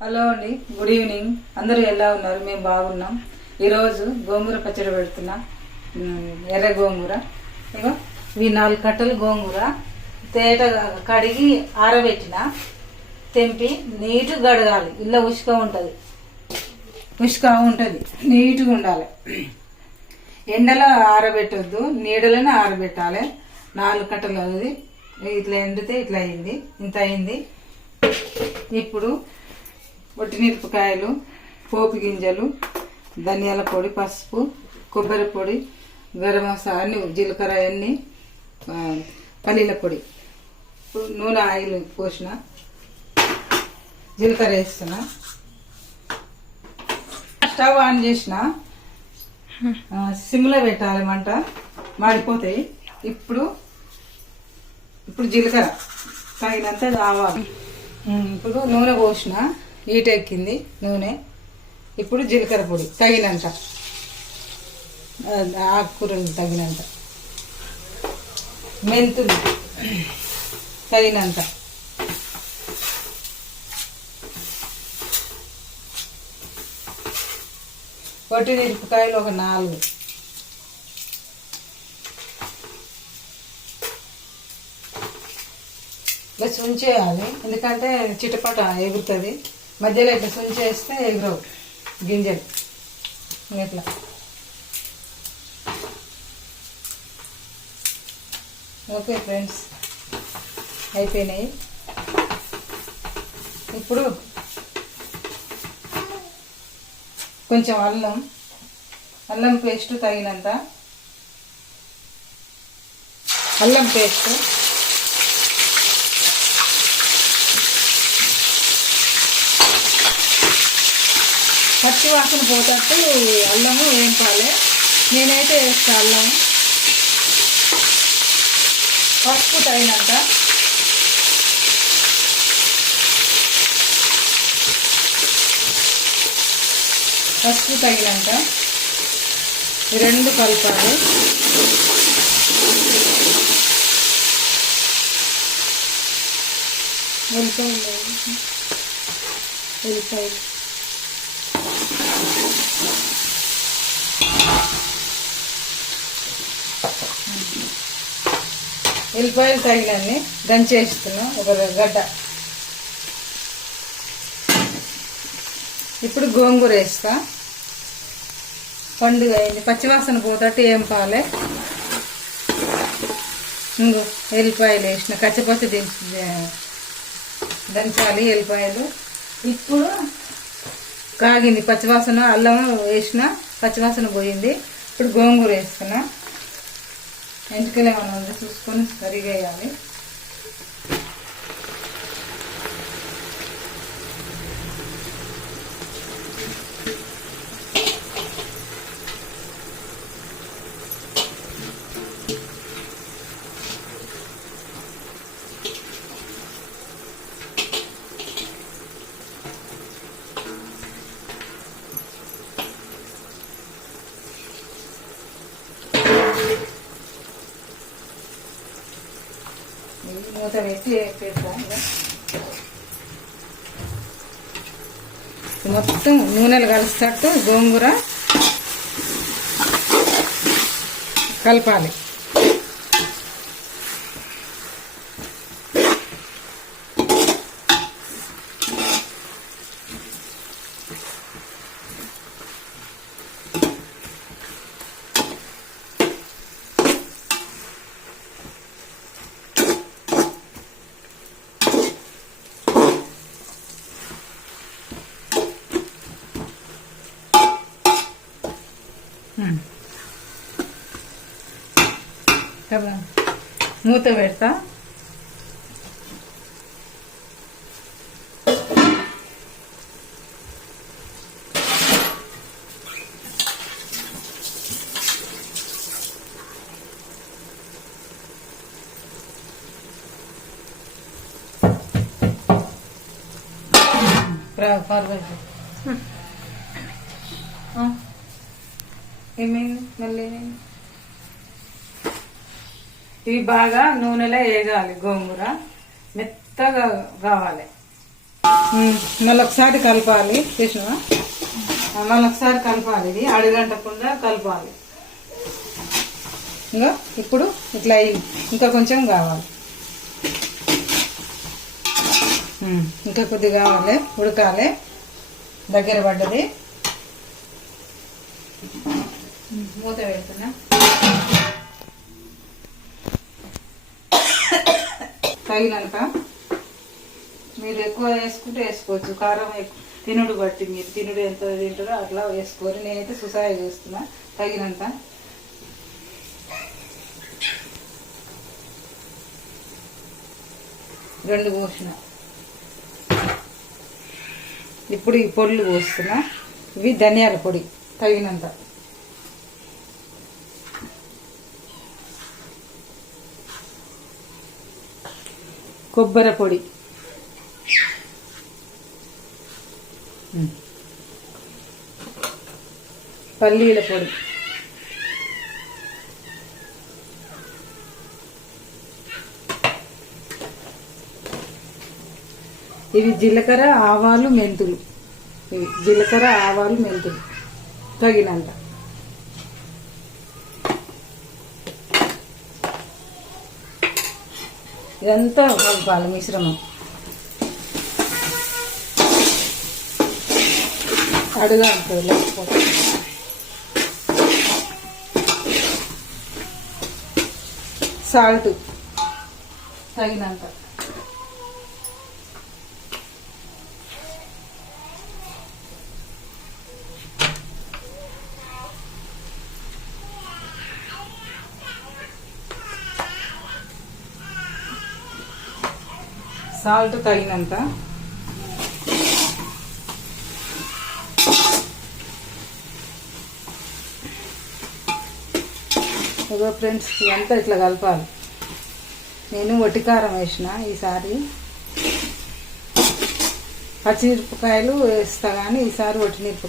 Hello అండి, good evening. అందరూ ఎలా ఉన్నారు? మేము బాగున్నాం. ఈరోజు గోంగూర పచ్చడి పెడుతున్నా. ఎర్ర గోంగూర. ఇగో ఇవి 4 కట్టలు గోంగూర తేట కడిగి ఆరబెట్టిన. తెంపి నీట్గా కడగాలి. ఇలా ఉసుక ఉంటుంది, నీట్గా ఉండాలి. ఎండలో ఆరబెట్టొద్దు, నీడలోనే ఆరబెట్టాలి. 4 కట్టలు అది ఇట్లా ఎండితే ఇట్లా అయింది, ఇంత అయింది. ఇప్పుడు మిరపకాయలు, పోపు గింజలు, ధనియాల పొడి, పసుపు, కొబ్బరి పొడి, గరం మసాలా అన్ని, జీలకర్ర అన్ని, పల్లీల పొడి. ఇప్పుడు నూనె ఆయిల్ పోసిన, జీలకర్ర వేస్తున్నా. స్టవ్ ఆన్ చేసిన, సిమ్లో పెట్టాలి, మంట మాడిపోతాయి. ఇప్పుడు జీలకర్ర తగినంత కావాలి. ఇప్పుడు నూనె పోసిన, హీట్ ఎక్కింది నూనె. ఇప్పుడు జీలకర్ర పొడి తగినంత, ఆకుకూరలు తగినంత, మెంతులు తగినంత, మిరపకాయలు ఒక 4, ఇలా సుంచేయాలి. ఎందుకంటే చిటపట ఎగురుతుంది. మధ్యలో ఇట్లా సుంచేస్తే ఎగురవు గింజలు. ఇట్లా ఓకే ఫ్రెండ్స్, అయిపోయినాయి. ఇప్పుడు కొంచెం అల్లం పేస్ట్ తగినంత, అల్లం పేస్ట్, పచ్చి వాసన పోతట్టు అల్లము వేయించాలి. నేనైతే వేస్తా అల్లం. పసుపు తగినంత, ఈ 2 కలపాలి. ఉల్లిపాయలు ఎల్లిపాయలు తగినన్ని దంచేస్తున్నాం, ఒక గడ్డ. ఇప్పుడు గోంగూర వేస్తా. పండుగ అయింది, పచ్చివాసన పోతట్టు ఏం పాలే. ఇంకో ఎల్లిపాయలు వేసిన, కచ్చపచ్చి దంచాలి ఎల్లిపాయలు. ఇప్పుడు కాగింది పచ్చివాసన, అల్లం వేసిన, పచ్చివాసన పోయింది. ఇప్పుడు గోంగూర వేస్తున్నా. ఎంచుకలు ఏమైనా ఉంది చూసుకొని సరిగా వేయాలి. మూత పెట్టి పెడతాం. మొత్తం నూనెలు కలిసేటట్టు గోంగూర కలపాలి. మూత పెడతా. ఏమైంది మళ్ళీ? ఇవి బాగా నూనెలో వేగాలి. గోంగూర మెత్తగా కావాలి. మళ్ళీ ఒకసారి కలపాలి. చూసినావా? మళ్ళీ ఒకసారి కలపాలి. ఇది అడుగంటకుండా కలపాలి. ఇంకా ఇప్పుడు ఇట్లా అయింది. ఇంకా కొంచెం కావాలి. ఇంకా కొద్దిగా కావాలి, ఉడకాలి. దగ్గర పడ్డది. మూత పెడుతున్నా. తగినంత మీరు ఎక్కువ వేసుకుంటే వేసుకోవచ్చు. కారం తినుడు బట్టి మీరు తినుడు ఎంత తింటారో అట్లా వేసుకోరు. నేనైతే సుసాయ చేస్తున్నా. తగినంత. రెండు పోసిన. ఇప్పుడు ఈ పొడులు పోస్తున్నా. ఇవి ధనియాల పొడి తగినంత. కొబ్బరి పొడి, పల్లీల పొడి, ఇవి జీలకర్ర ఆవాలు మెంతులు. ఇవి జీలకర్ర ఆవాలు మెంతులు తగినంత. ఇదంతా కలపాలి మిశ్రమం. అడుగా ఉంటుంది లేకపోతే. సాల్ట్ తగినంత. సాల్ట్ తగినంత. ఇగో ఫ్రెండ్స్, ఇదంతా ఇట్లా కలపాలి. నేను వట్టికారం వేసిన ఈసారి. పచ్చిమిరపకాయలు వేస్తా కానీ ఈసారి వట్టిమిరపకాయలు